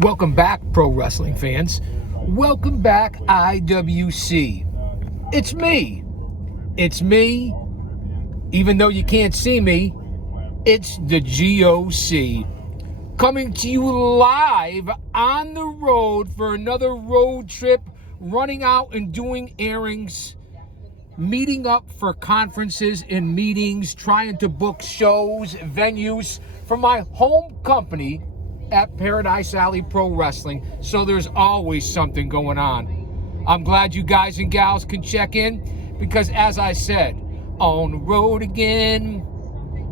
Welcome back, pro wrestling fans. Welcome back, IWC. It's me. It's me. Even though you can't see me, it's the GOC. Coming to you live on the road for another road trip, running out and doing airings, meeting up for conferences and meetings, trying to book shows, venues for my home company at Paradise Alley Pro Wrestling. So there's always something going on. I'm glad you guys and gals can check in because, as I said, on the road again.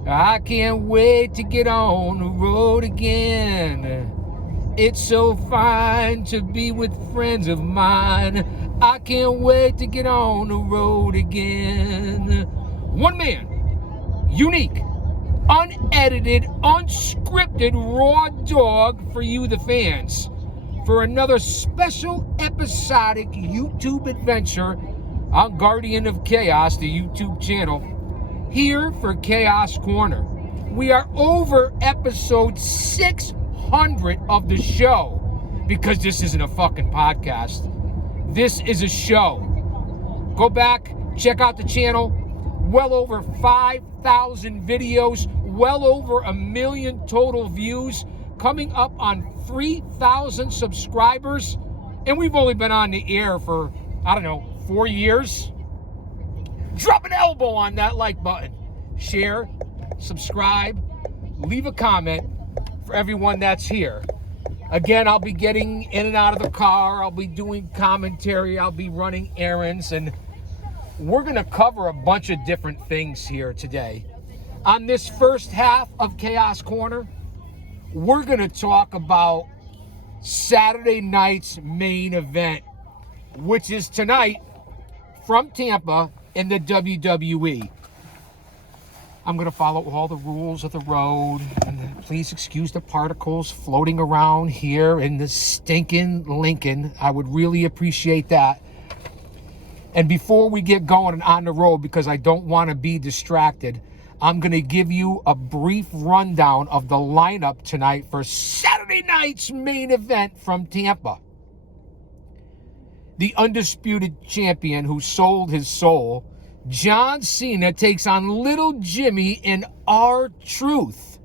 I can't wait to get on the road again. It's so fine to be with friends of mine. I can't wait to get on the road again. One man, unique, unedited, unscripted, raw dog for you, the fans, for another special episodic YouTube adventure on Guardian of Chaos, the YouTube channel, here for Chaos Corner. We are over episode 600 of the show, because this isn't a fucking podcast. This is a show. Go back, check out the channel. Well over 5,000 videos, well over 1 million total views, coming up on 3,000 subscribers, and we've only been on the air for, 4 years. Drop an elbow on that like button. Share, subscribe, leave a comment for everyone that's here. Again, I'll be getting in and out of the car. I'll be doing commentary. I'll be running errands, and we're going to cover a bunch of different things here today. On this first half of Chaos Corner, we're going to talk about Saturday night's main event, which is tonight from Tampa in the WWE. I'm going to follow all the rules of the road, and please excuse the particles floating around here in the stinking Lincoln. I would really appreciate that. And before we get going on the road, because I don't want to be distracted, I'm going to give you a brief rundown of the lineup tonight for Saturday night's main event from Tampa. The undisputed champion who sold his soul, John Cena, takes on Little Jimmy in R-Truth.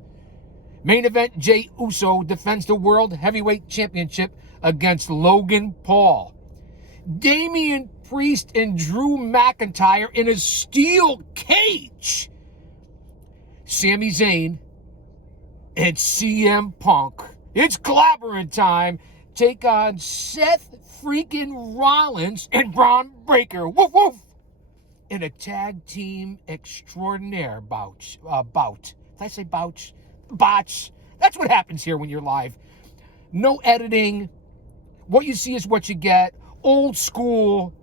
Main event, Jey Uso defends the World Heavyweight Championship against Logan Paul. Damian Priest and Drew McIntyre in a steel cage. Sami Zayn and CM Punk, it's clobbering time, take on Seth freaking Rollins and Braun Breaker. Woof woof. In a tag team extraordinaire bout. Did I say bouch? Botch. That's what happens here when you're live. No editing. What you see is what you get. Old school.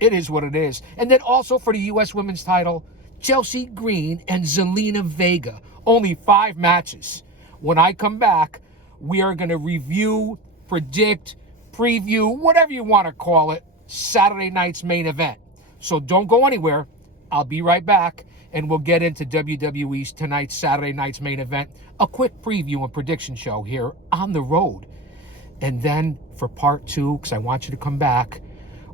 It is what it is. And then also for the U.S. Women's title, Chelsea Green and Zelina Vega. Only 5 matches. When I come back, we are going to review, predict, preview, whatever you want to call it, Saturday night's main event. So don't go anywhere. I'll be right back, and we'll get into WWE's tonight's Saturday night's main event. A quick preview and prediction show here on the road. And then for part 2, because I want you to come back,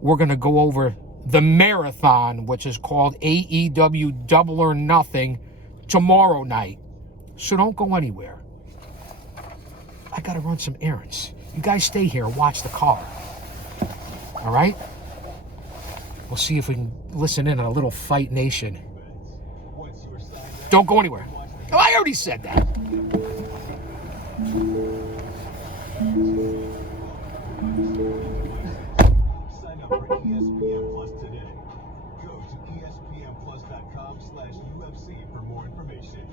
we're going to go over the marathon, which is called AEW Double or Nothing, tomorrow night. So don't go anywhere. I got to run some errands. You guys stay here and watch the car. All right? We'll see if we can listen in on a little Fight Nation. Don't go anywhere. Oh, I already said that. Sign up for ESPN Plus today. Go to espnplus.com/UFC for more information.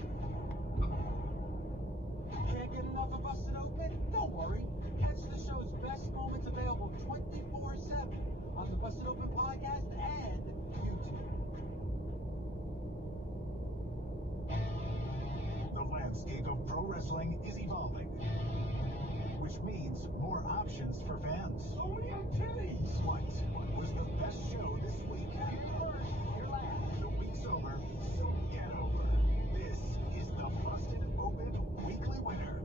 Can't get enough of Busted Open? Don't worry. Catch the show's best moments available 24/7 on the Busted Open podcast and YouTube. The landscape of pro wrestling is evolving, which means more options for fans. So many activities. What was the best show this week? Here first, here last. The week's over, so get over. This is the Busted Open Weekly Winner.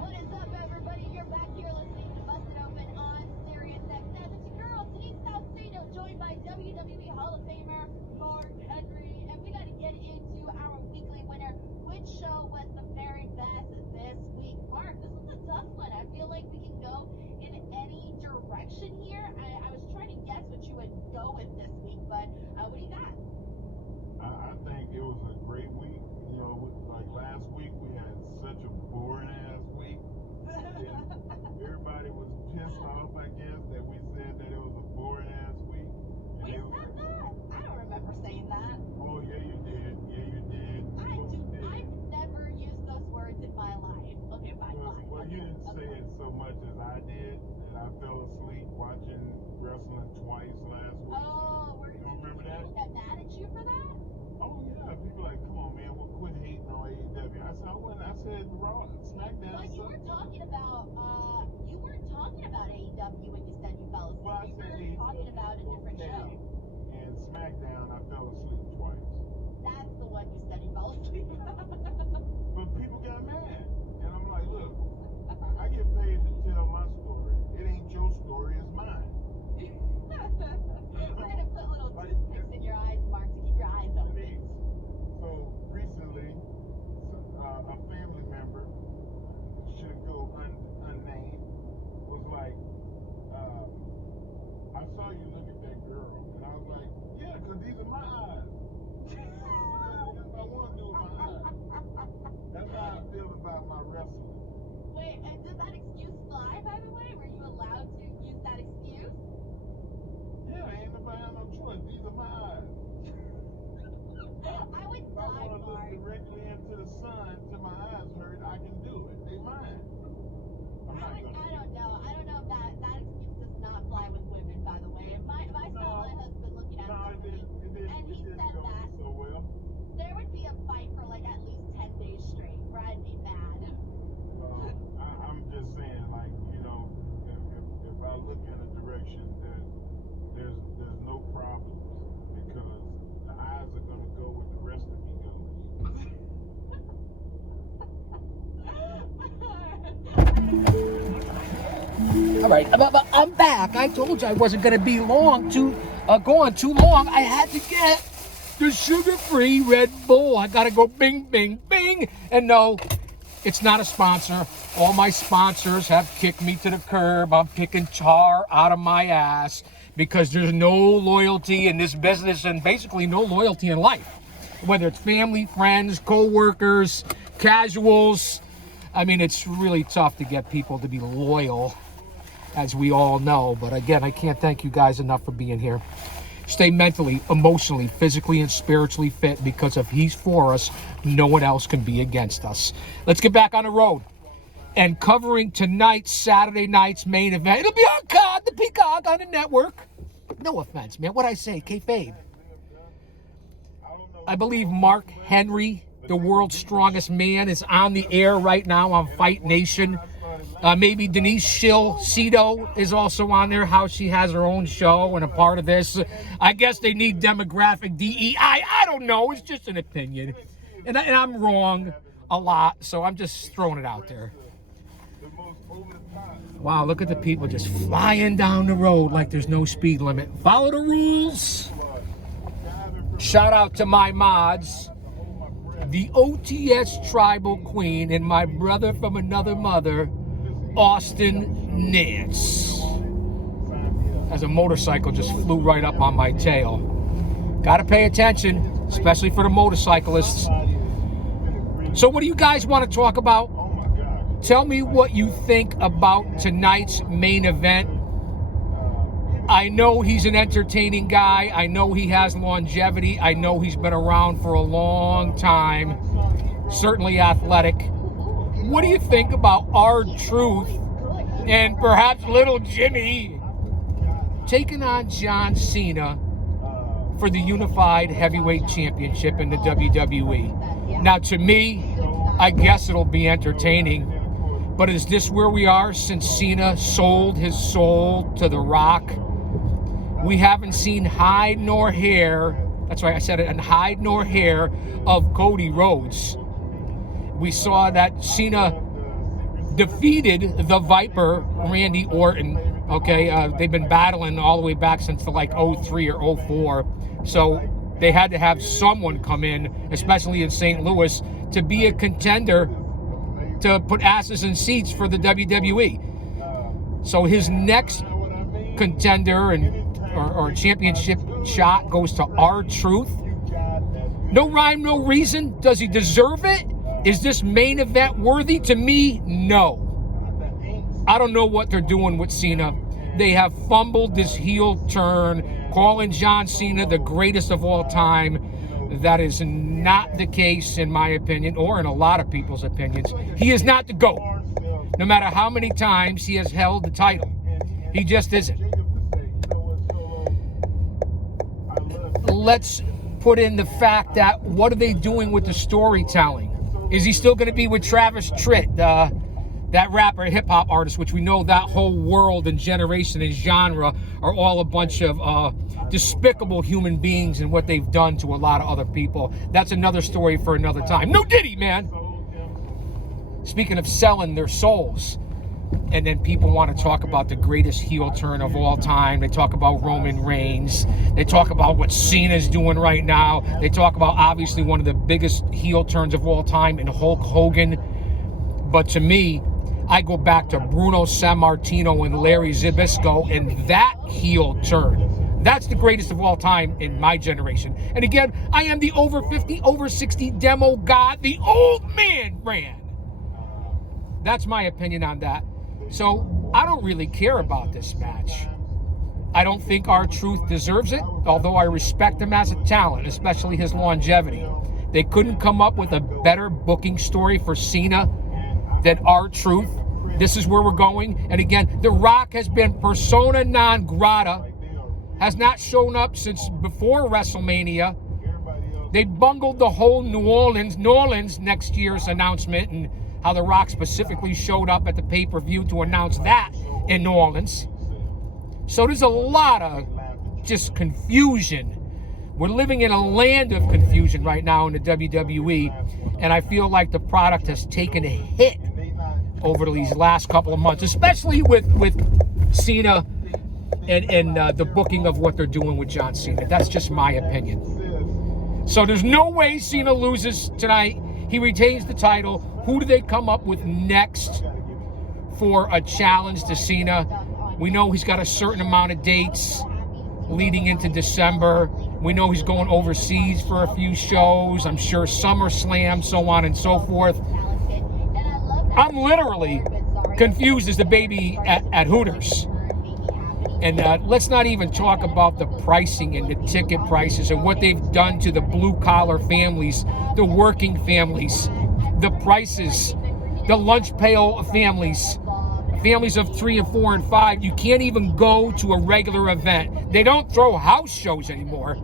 What is up, everybody? WWE Hall of Famer Mark Henry, and we got to get into our weekly winner. Which show was the very best this week? Mark, this was a tough one. I feel like we can go in any direction here. I was trying to guess what you would go with this week, but what do you got? I think it was a great week. You know, like last week we had such a boring ass week. Everybody was pissed off, I guess, that we said that it was a boring ass week. We said that? I don't remember saying that. Oh yeah, you did. Yeah, you did. I've never used those words in my life. Okay, fine. Well, you didn't say it so much as I did, and I fell asleep watching wrestling twice last week. Oh, You remember that? People got mad at you for that? Oh yeah, people like, come on, man, we'll quit hating on AEW. I said Raw, SmackDown. But you weren't talking about AEW when you said you fell asleep. Well, I You said were AEW, talking about a different okay. show. And SmackDown, I fell asleep twice. That's the one you said you fell asleep. But people got mad. And I'm like, look, I get paid to tell my story. It ain't your story, it's mine. We're gonna put little toothpicks in your eyes, Mark, to keep your eyes open. So recently, a family member, should go unnamed, was like, I saw you look at that girl. And I was like, yeah, because these are my eyes. That's what I want to do with my eyes. That's how I feel about my wrestling. Wait, and did that excuse fly, by the way? Were you allowed to use that excuse? Yeah, ain't nobody have no choice. These are my eyes. I would If I die, want to look Mark. directly into the sun till my eyes hurt, I can do it. They mine. I'm not gonna. I don't know. I don't know if that excuse does not fly with women, by the way. If I saw my husband looking at somebody, and he said that, so well. there would be a fight for like at least 10 days straight, where I'd be mad. I'm just saying, like, you know, if I look in a direction, there's no problems because the eyes are gonna go where the rest of me goes. All right, I'm back. I told you I wasn't going to be gone too long. I had to get the sugar-free Red Bull. I got to go bing, bing, bing. And no, it's not a sponsor. All my sponsors have kicked me to the curb. I'm picking tar out of my ass because there's no loyalty in this business and basically no loyalty in life. Whether it's family, friends, co-workers, casuals. I mean, it's really tough to get people to be loyal, as we all know. But again, I can't thank you guys enough for being here. Stay mentally, emotionally, physically, and spiritually fit because if he's for us, no one else can be against us. Let's get back on the road. And covering tonight's Saturday night's main event, it'll be on the Peacock on the network. No offense, man. What'd I say? Kayfabe. I believe Mark Henry, the world's strongest man, is on the air right now on Fight Nation. Maybe Denise Cito is also on there, how she has her own show and a part of this. I guess they need demographic DEI. I don't know. It's just an opinion. And I'm wrong a lot, so I'm just throwing it out there. Wow, look at the people just flying down the road like there's no speed limit. Follow the rules. Shout out to my mods, the OTS Tribal Queen and my brother from another mother, Austin Nance. As a motorcycle just flew right up on my tail. Gotta pay attention, especially for the motorcyclists. So what do you guys want to talk about? Tell me what you think about tonight's main event. I know he's an entertaining guy. I know he has longevity. I know he's been around for a long time. Certainly athletic. What do you think about R-Truth and perhaps Little Jimmy taking on John Cena for the Unified Heavyweight Championship in the WWE? Now, to me, I guess it'll be entertaining. But is this where we are since Cena sold his soul to The Rock? We haven't seen hide nor hair, that's right, I said it, and hide nor hair of Cody Rhodes. We saw that Cena defeated the Viper, Randy Orton, Okay, they've been battling all the way back since like 03 or 04. So they had to have someone come in, especially in St. Louis, to be a contender to put asses in seats for the WWE. So his next contender or championship shot goes to R-Truth. No rhyme, no reason. Does he deserve it? Is this main event worthy? To me, no. I don't know what they're doing with Cena. They have fumbled this heel turn, calling John Cena the greatest of all time. That is not the case, in my opinion, or in a lot of people's opinions. He is not the GOAT, no matter how many times he has held the title. He just isn't. Let's put in the fact that what are they doing with the storytelling? Is he still going to be with Travis Tritt, that rapper, hip-hop artist, which we know that whole world and generation and genre are all a bunch of despicable human beings and what they've done to a lot of other people. That's another story for another time. No Diddy, man. Speaking of selling their souls, and then people want to talk about the greatest heel turn of all time. They talk about Roman Reigns. They talk about what Cena's doing right now. They talk about, obviously, one of the biggest heel turns of all time in Hulk Hogan. But to me, I go back to Bruno Sammartino and Larry Zbyszko and that heel turn. That's the greatest of all time in my generation. And again, I am the over 50, over 60 demo god, the old man brand. That's my opinion on that. So I don't really care about this match. I don't think R-Truth deserves it, although I respect him as a talent, especially his longevity. They couldn't come up with a better booking story for Cena than R-Truth. This is where we're going. And again, The Rock has been persona non grata, has not shown up since before WrestleMania. They bungled the whole New Orleans next year's announcement, and how The Rock specifically showed up at the pay-per-view to announce that in New Orleans. So there's a lot of just confusion. We're living in a land of confusion right now in the WWE, and I feel like the product has taken a hit over these last couple of months, especially with Cena and the booking of what they're doing with John Cena. That's just my opinion. So there's no way Cena loses tonight. He retains the title. Who do they come up with next for a challenge to Cena? We know he's got a certain amount of dates leading into December. We know he's going overseas for a few shows. I'm sure SummerSlam, so on and so forth. I'm literally confused as the baby at Hooters. And let's not even talk about the pricing and the ticket prices and what they've done to the blue-collar families, the working families, the prices, the lunch pail families, families of 3 and 4 and 5. You can't even go to a regular event. They don't throw house shows anymore.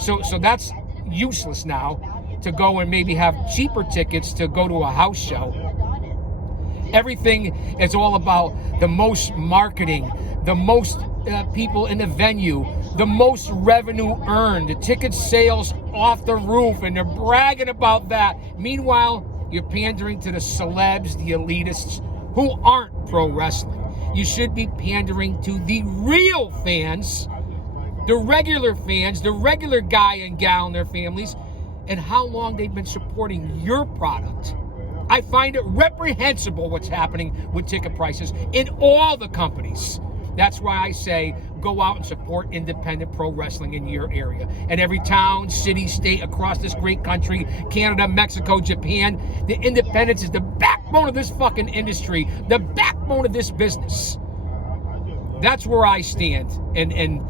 So that's useless now, to go and maybe have cheaper tickets to go to a house show. Everything is all about the most marketing, the most people in the venue, the most revenue earned, the ticket sales off the roof, and they're bragging about that. Meanwhile, you're pandering to the celebs, the elitists, who aren't pro wrestling. You should be pandering to the real fans, the regular fans, the regular guy and gal and their families, and how long they've been supporting your product. I find it reprehensible what's happening with ticket prices in all the companies. That's why I say go out and support independent pro wrestling in your area. And every town, city, state across this great country, Canada, Mexico, Japan, the independence is the backbone of this fucking industry, the backbone of this business. That's where I stand. And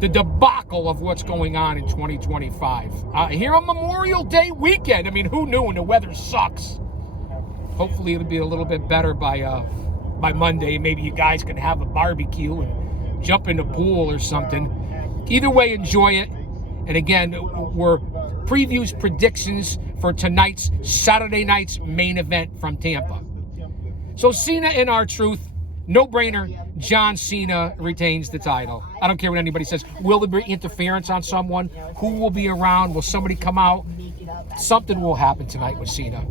the debacle of what's going on in 2025. Here on Memorial Day weekend, I mean, who knew? And the weather sucks. Hopefully it'll be a little bit better by Monday. Maybe you guys can have a barbecue and jump in the pool or something. Either way, enjoy it. And again, we're previews, predictions for tonight's Saturday night's main event from Tampa. So Cena and R-Truth, no brainer. John Cena retains the title. I don't care what anybody says. Will there be interference on someone? Who will be around? Will somebody come out? Something will happen tonight with Cena.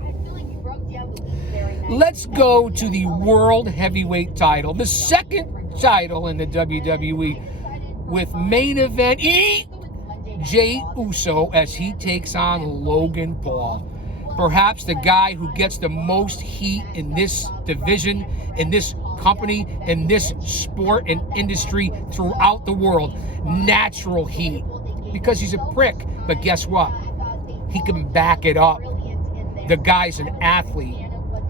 Let's go to the World Heavyweight title. The second title in the WWE with main event Jey Uso as he takes on Logan Paul. Perhaps the guy who gets the most heat in this division, in this company, in this sport and industry throughout the world. Natural heat. Because he's a prick. But guess what? He can back it up. The guy's an athlete.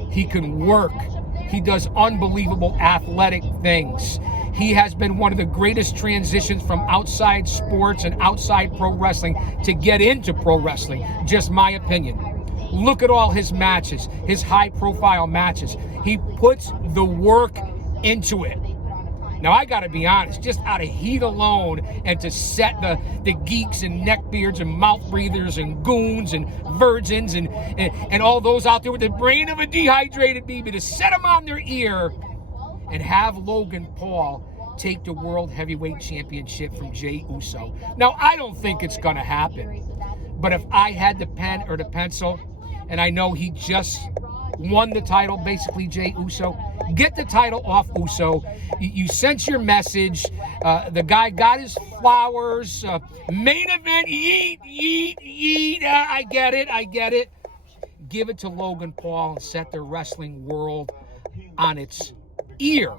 He can work. He does unbelievable athletic things. He has been one of the greatest transitions from outside sports and outside pro wrestling to get into pro wrestling. Just my opinion. Look at all his matches, his high-profile matches. He puts the work into it. Now, I got to be honest, just out of heat alone, and to set the geeks and neckbeards and mouth breathers and goons and virgins and all those out there with the brain of a dehydrated baby, to set them on their ear and have Logan Paul take the World Heavyweight Championship from Jey Uso. Now, I don't think it's going to happen. But if I had the pen or the pencil, and I know he just won the title, basically, Jey Uso, get the title off Uso. You sent your message. The guy got his flowers. Main event, yeet. I get it. Give it to Logan Paul and set the wrestling world on its ear.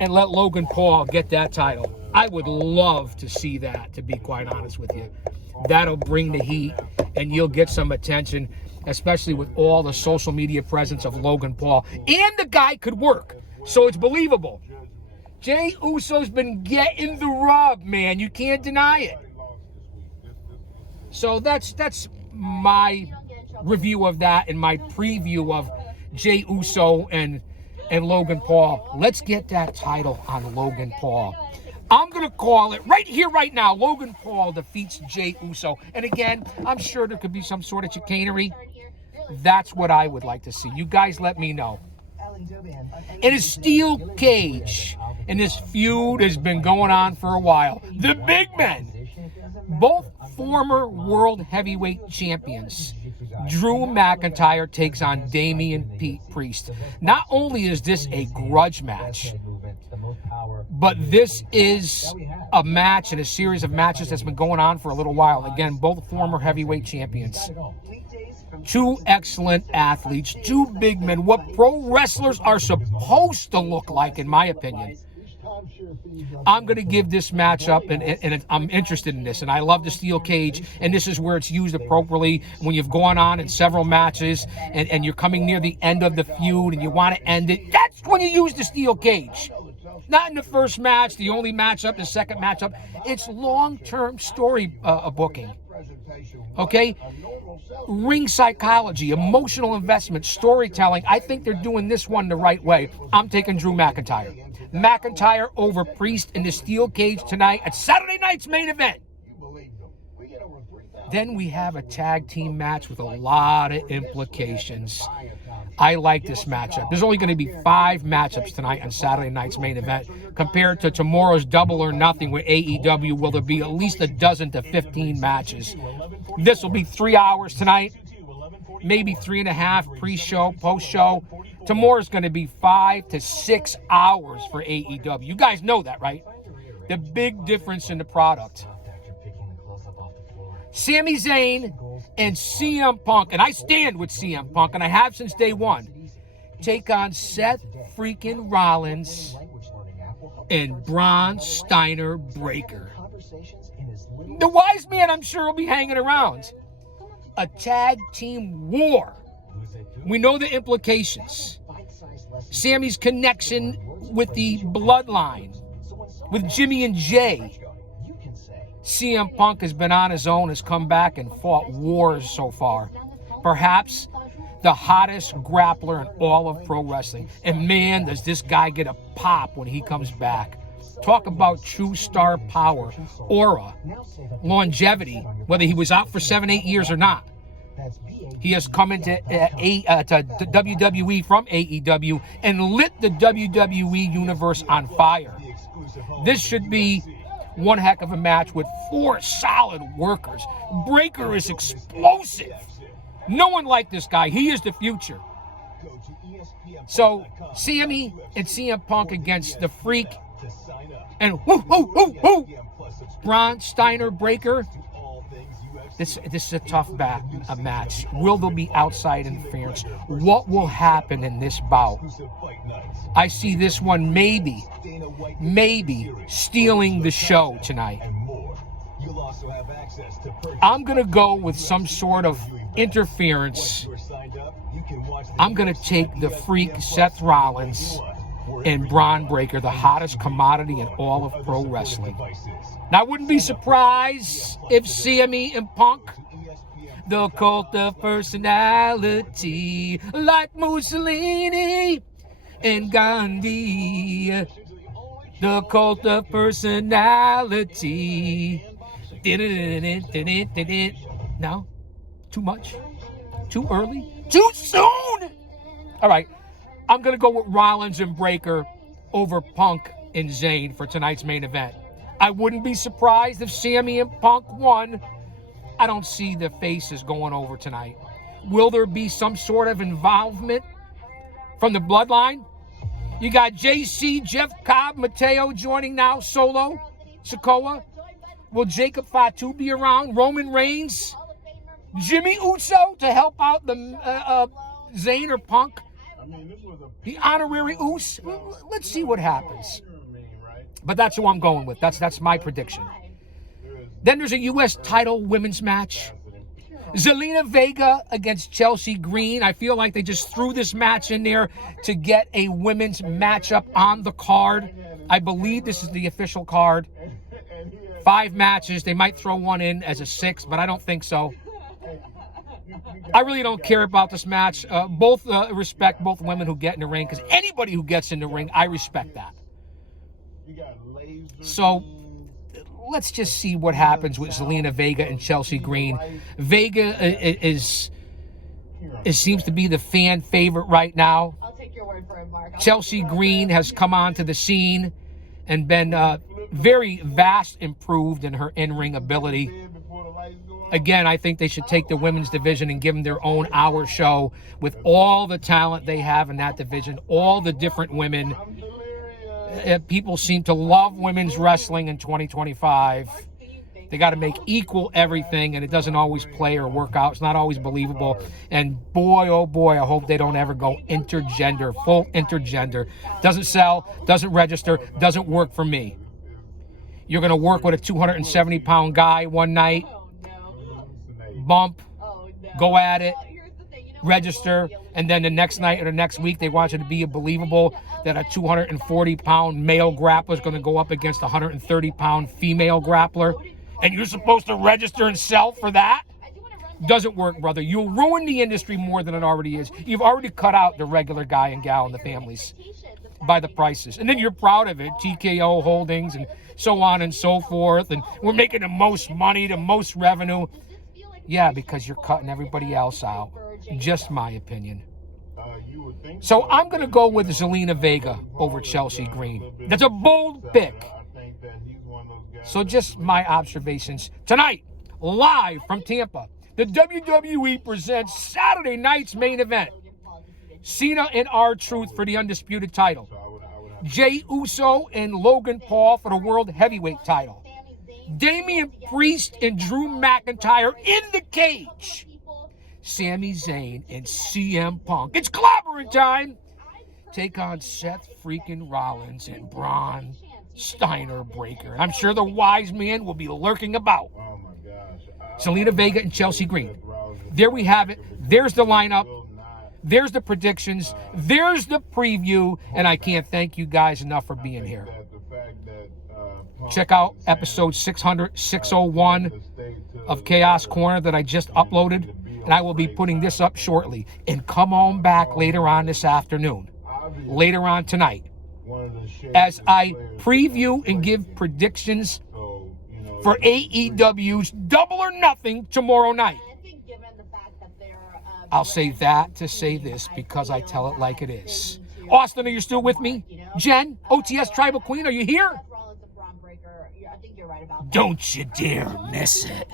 And let Logan Paul get that title. I would love to see that, to be quite honest with you. That'll bring the heat, and you'll get some attention, especially with all the social media presence of Logan Paul. And the guy could work, so it's believable. Jey Uso's been getting the rub, man. You can't deny it. So that's my review of that and my preview of Jey Uso and Logan Paul. Let's get that title on Logan Paul. I'm going to call it right here, right now. Logan Paul defeats Jey Uso. And again, I'm sure there could be some sort of chicanery. That's what I would like to see. You guys let me know. In a steel cage, and this feud has been going on for a while. The big men, both former world heavyweight champions. Drew McIntyre takes on Damian Priest. Not only is this a grudge match, but this is a match and a series of matches that's been going on for a little while. Again, both former heavyweight champions. Two excellent athletes, two big men, what pro wrestlers are supposed to look like, in my opinion. I'm going to give this matchup, and I'm interested in this, and I love the steel cage, and this is where it's used appropriately when you've gone on in several matches, and you're coming near the end of the feud, and you want to end it. That's when you use the steel cage. Not in the first match, the only matchup, the second matchup. It's long-term story booking. Okay? Ring psychology, emotional investment, storytelling. I think they're doing this one the right way. I'm taking Drew McIntyre. McIntyre over Priest in the steel cage tonight at Saturday night's main event. Then we have a tag team match with a lot of implications. I like this matchup. There's only going to be 5 matchups tonight on Saturday night's main event compared to tomorrow's Double or Nothing with AEW. Will there be at least a dozen to 15 matches? This will be 3 hours tonight, maybe 3.5 pre-show, post-show. Tomorrow's going to be 5 to 6 hours for AEW. You guys know that, right? The big difference in the product. Sami Zayn and CM Punk, and I stand with CM Punk, and I have since day one, take on Seth freaking Rollins and Braun Steiner Breaker. The wise man, I'm sure, will be hanging around. A tag team war. We know the implications. Sammy's connection with the bloodline, with Jimmy and Jay. CM Punk has been on his own, has come back and fought wars so far. Perhaps the hottest grappler in all of pro wrestling. And man, does this guy get a pop when he comes back. Talk about true star power, aura, longevity, whether he was out for 7-8 years or not. He has come into to WWE from AEW and lit the WWE universe on fire. This should be one heck of a match with 4 solid workers. Breaker is explosive. No one like this guy. He is the future. So, CME and CM Punk against The Freak and Braun Steiner Breaker. This is a tough match. Will there be outside interference? What will happen in this bout? I see this one maybe stealing the show tonight. I'm going to go with some sort of interference. I'm going to take the Freak, Seth Rollins, and Braun Breaker, the hottest commodity in all of pro wrestling. Now, I wouldn't be surprised if CME and Punk, the cult of personality, like Mussolini and Gandhi, the cult of personality. No? Too much? Too early? Too soon? All right. I'm going to go with Rollins and Breaker over Punk and Zayn for tonight's main event. I wouldn't be surprised if Sammy and Punk won. I don't see the faces going over tonight. Will there be some sort of involvement from the bloodline? You got JC, Jeff Cobb, Mateo joining now, Solo, Sikoa. Will Jacob Fatu be around? Roman Reigns? Jimmy Uso to help out the Zayn or Punk? The honorary Us? Let's see what happens. But that's who I'm going with. That's my prediction. Then there's a U.S. title women's match. Zelina Vega against Chelsea Green. I feel like they just threw this match in there to get a women's matchup on the card. I believe this is the official card. 5 matches. They might throw one in as a 6th, but I don't think so. I really don't care about this match. Respect both women who get in the ring, because anybody who gets in the ring, I respect that. So let's just see what happens with Zelina Vega and Chelsea Green. Vega seems to be the fan favorite right now. I'll take your word for it, Mark. Chelsea Green has come onto the scene and been very vast improved in her in-ring ability. Again, I think they should take the women's division and give them their own hour show with all the talent they have in that division, all the different women. People seem to love women's wrestling in 2025. They got to make equal everything, and it doesn't always play or work out. It's not always believable. And boy, oh boy, I hope they don't ever go intergender, full intergender. Doesn't sell, doesn't register, doesn't work for me. You're going to work with a 270-pound guy one night, bump, go at it, register, and then the next night or the next week they want you to be believable that a 240-pound male grappler is going to go up against a 130-pound female grappler, and you're supposed to register and sell for that? Doesn't work, brother. You'll ruin the industry more than it already is. You've already cut out the regular guy and gal and the families by the prices. And then you're proud of it, TKO Holdings and so on and so forth, and we're making the most money, the most revenue. Yeah, because you're cutting everybody else out. Just my opinion. So I'm going to go with Zelina Vega over Chelsea Green. That's a bold pick. So just my observations. Tonight, live from Tampa, the WWE presents Saturday night's main event. Cena and R-Truth for the undisputed title. Jey Uso and Logan Paul for the World Heavyweight title. Damian Priest and Drew McIntyre in the cage. Sami Zayn and CM Punk. It's clobbering time. Take on Seth freaking Rollins and Braun Steiner Breaker. I'm sure the wise man will be lurking about. Zelina Vega and Chelsea Green. There we have it. There's the lineup. There's the predictions. There's the preview. And I can't thank you guys enough for being here. Check out episode 601 of Chaos Corner that I just uploaded. And I will be putting this up shortly. And come on back later on this afternoon. Later on tonight. As I preview and give predictions for AEW's Double or Nothing tomorrow night. I'll say that to say this because I tell it like it is. Austin, are you still with me? Jen, OTS Tribal Queen, are you here? Don't you dare miss it.